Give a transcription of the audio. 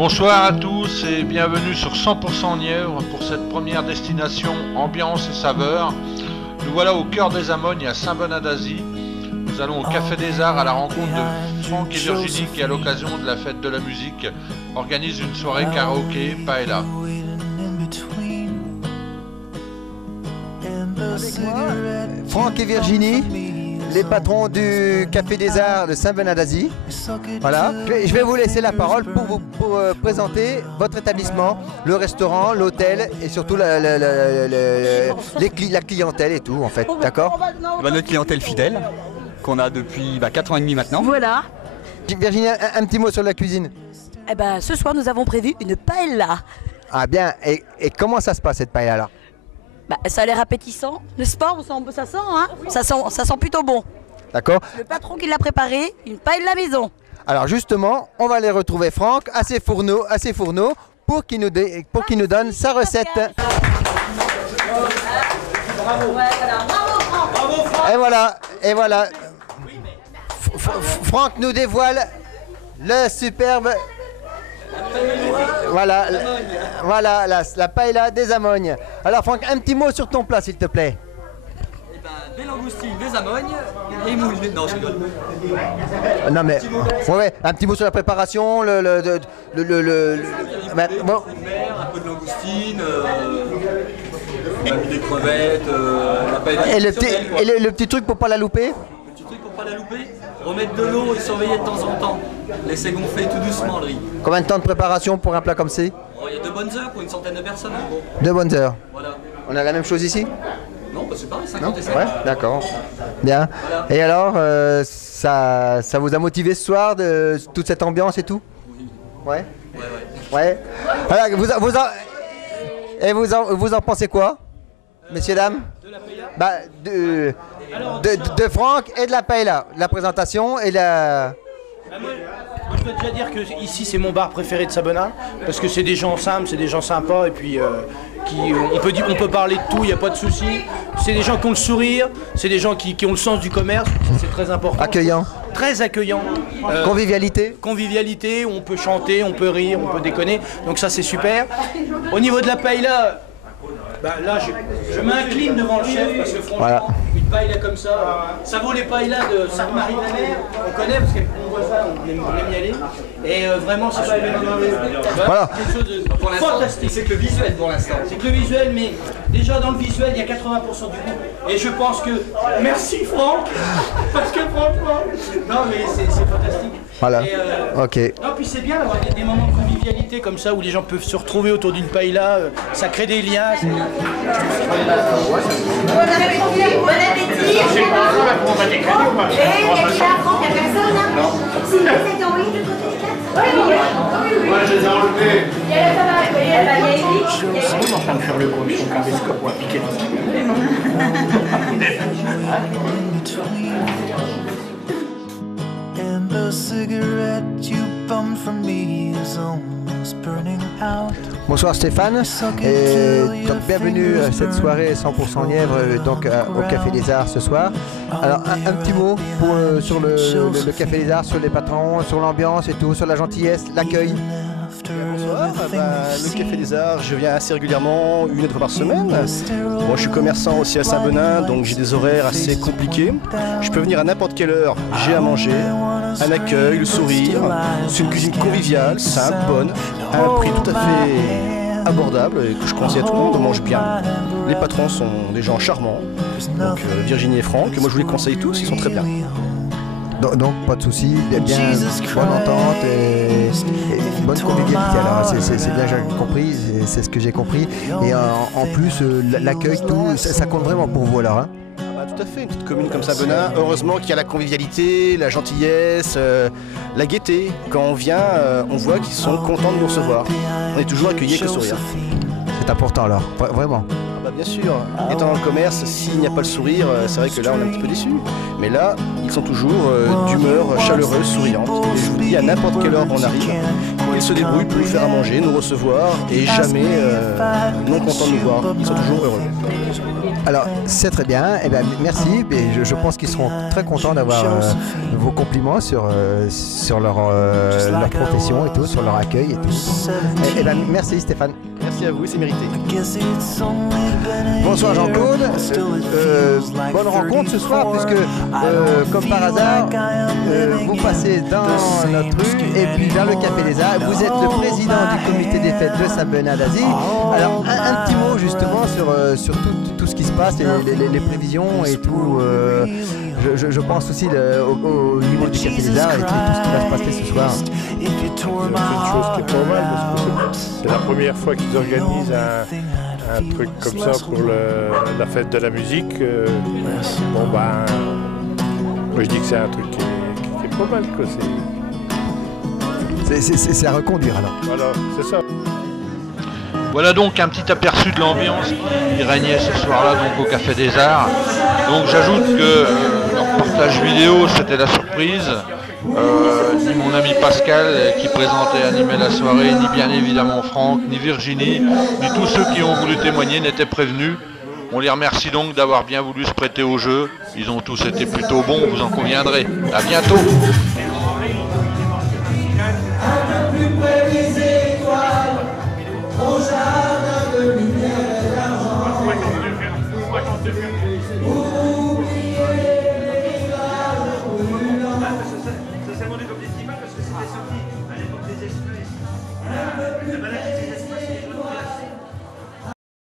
Bonsoir à tous et bienvenue sur 100% Nièvre pour cette première destination ambiance et saveur. Nous voilà au cœur des Amognes à Saint-Bonnat-d'Azy. Nous allons au Café des Arts à la rencontre de Franck et Virginie qui, à l'occasion de la fête de la musique, organisent une soirée karaoké paella. Franck et Virginie, les patrons du Café des Arts de Saint-Bonnat-d'Azy. Voilà. Je vais vous laisser la parole pour vous présenter votre établissement, le restaurant, l'hôtel et surtout la clientèle et tout en fait. D'accord ? Notre clientèle fidèle qu'on a depuis 4 ans et demi maintenant. Voilà. Virginie, un petit mot sur la cuisine. Eh ben, ce soir, nous avons prévu une paella. Ah bien, et comment ça se passe cette paella là ? Ça a l'air appétissant, n'est-ce pas? Ça sent, hein? Ça sent plutôt bon. D'accord. Le patron qui l'a préparé, une paella maison. Alors justement, on va aller retrouver Franck à ses fourneaux pour qu'il nous donne sa recette. Et voilà. Franck nous dévoile le superbe. Voilà, la paella des Amognes. Alors Franck, un petit mot sur ton plat s'il te plaît. Des langoustines, des Amognes et moules. Non, je rigole. Non mais, ouais, un petit mot sur la préparation, Un peu de langoustine, on a mis des crevettes, la paella. Et le petit truc pour pas la louper. Le petit truc pour pas la louper, remettre de l'eau et surveiller de temps en temps. Laisser gonfler tout doucement le riz. Combien de temps de préparation pour un plat comme ça? Il y a 2 bonnes heures pour une centaine de personnes. 2 bonnes heures. Voilà. On a la même chose ici? Non, c'est pareil, 50 et 7. Ouais, d'accord. Bien. Voilà. Et alors, ça vous a motivé ce soir, toute cette ambiance et tout? Oui. Ouais. Alors, vous en pensez quoi, messieurs, dames? De la paella? De Franck et de la paella. La présentation et la... Moi, je peux déjà dire que ici c'est mon bar préféré de Saint-Bonnat parce que c'est des gens simples, c'est des gens sympas et puis on peut parler de tout, il n'y a pas de souci. C'est des gens qui ont le sourire, c'est des gens qui ont le sens du commerce, c'est très important. Accueillant. Très accueillant. Convivialité, où on peut chanter, on peut rire, on peut déconner, donc ça c'est super. Au niveau de la paella, là je m'incline devant le chef parce que franchement, voilà. Une paella comme ça vaut les paellas de Sainte-Marie-de-la-Mer, on connaît parce qu'on voit ça, on aime y aller. Et vraiment c'est pas le même. Voilà. Quelque chose de fantastique. C'est que le visuel pour l'instant. C'est que le visuel, mais déjà dans le visuel il y a 80% du goût. Et je pense que. Merci Franck. Parce que franchement. Non mais c'est fantastique. Voilà. Ok. Non, puis c'est bien d'avoir des moments de convivialité comme ça où les gens peuvent se retrouver autour d'une paella, ça crée des liens. Bon appétit. Et il y a qui la Franck, il n'y a personne là? Non. Si vous êtes envoyé de côté de 4? Oui. Moi je les ai enlevés. Il y a la femme, il y a la Eric. On est en train de faire le cochon qu'un vescope va piquer dans sa And the cigarette you bummed from me is almost burning out. Bonsoir Stéphane, et donc bienvenue à cette soirée 100% Nièvre donc au Café des Arts ce soir. Alors un petit mot sur le Café des Arts, sur les patrons, sur l'ambiance et tout, sur la gentillesse, l'accueil. Bonsoir, le Café des Arts, je viens assez régulièrement, 1 fois par semaine. Moi je suis commerçant aussi à Saint-Bonnat, donc j'ai des horaires assez compliqués. Je peux venir à n'importe quelle heure, j'ai à manger, un accueil, le sourire. C'est une cuisine conviviale, simple, bonne, à un prix tout à fait abordable et que je conseille à tout le monde, on mange bien. Les patrons sont des gens charmants, donc Virginie et Franck, moi je vous les conseille tous, ils sont très bien. Donc pas de soucis, bien bonne entente et bonne convivialité. Alors c'est bien, j'ai compris, c'est ce que j'ai compris. Et en plus l'accueil, tout, ça compte vraiment pour vous alors. Hein. Tout à fait, une petite commune comme Saint-Bonnat, heureusement qu'il y a la convivialité, la gentillesse, la gaieté. Quand on vient, on voit qu'ils sont contents de nous recevoir. On est toujours accueillis avec le sourire. C'est important alors, vraiment. Bien sûr, étant dans le commerce, s'il n'y a pas le sourire, c'est vrai que là on est un petit peu déçu. Mais là, ils sont toujours d'humeur chaleureuse, souriante. Et je vous dis, à n'importe quelle heure on arrive, ils se débrouillent pour nous faire à manger, nous recevoir et jamais non contents de nous voir. Ils sont toujours heureux. Alors, c'est très bien. Eh bien, merci. Et je pense qu'ils seront très contents d'avoir vos compliments sur leur profession et tout, sur leur accueil et tout. Eh bien, merci Stéphane. Merci à vous, c'est mérité. Bonsoir Jean-Claude. Bonne rencontre ce soir puisque, comme par hasard, vous passez dans notre rue et puis vers le Café des Arts. Vous êtes le président du comité des fêtes de Saint-Benoît d'Azy. Alors, un petit mot justement sur tout ce qui se passe, les prévisions et tout. Je pense aussi au niveau du Café des Arts et tout ce qui va se passer ce soir. C'est une chose qui est pas mal parce que c'est la première fois qu'ils organisent un truc comme ça pour la fête de la musique. Bon ben, moi je dis que c'est un truc qui est pas mal quoi. C'est à reconduire alors. Voilà, c'est ça. Voilà donc un petit aperçu de l'ambiance qui régnait ce soir-là donc au Café des Arts. Donc j'ajoute que leur partage vidéo c'était la surprise. Ni mon ami Pascal qui présentait et animait la soirée, ni bien évidemment Franck, ni Virginie, ni tous ceux qui ont voulu témoigner n'étaient prévenus. On les remercie donc d'avoir bien voulu se prêter au jeu. Ils ont tous été plutôt bons, vous en conviendrez. À bientôt.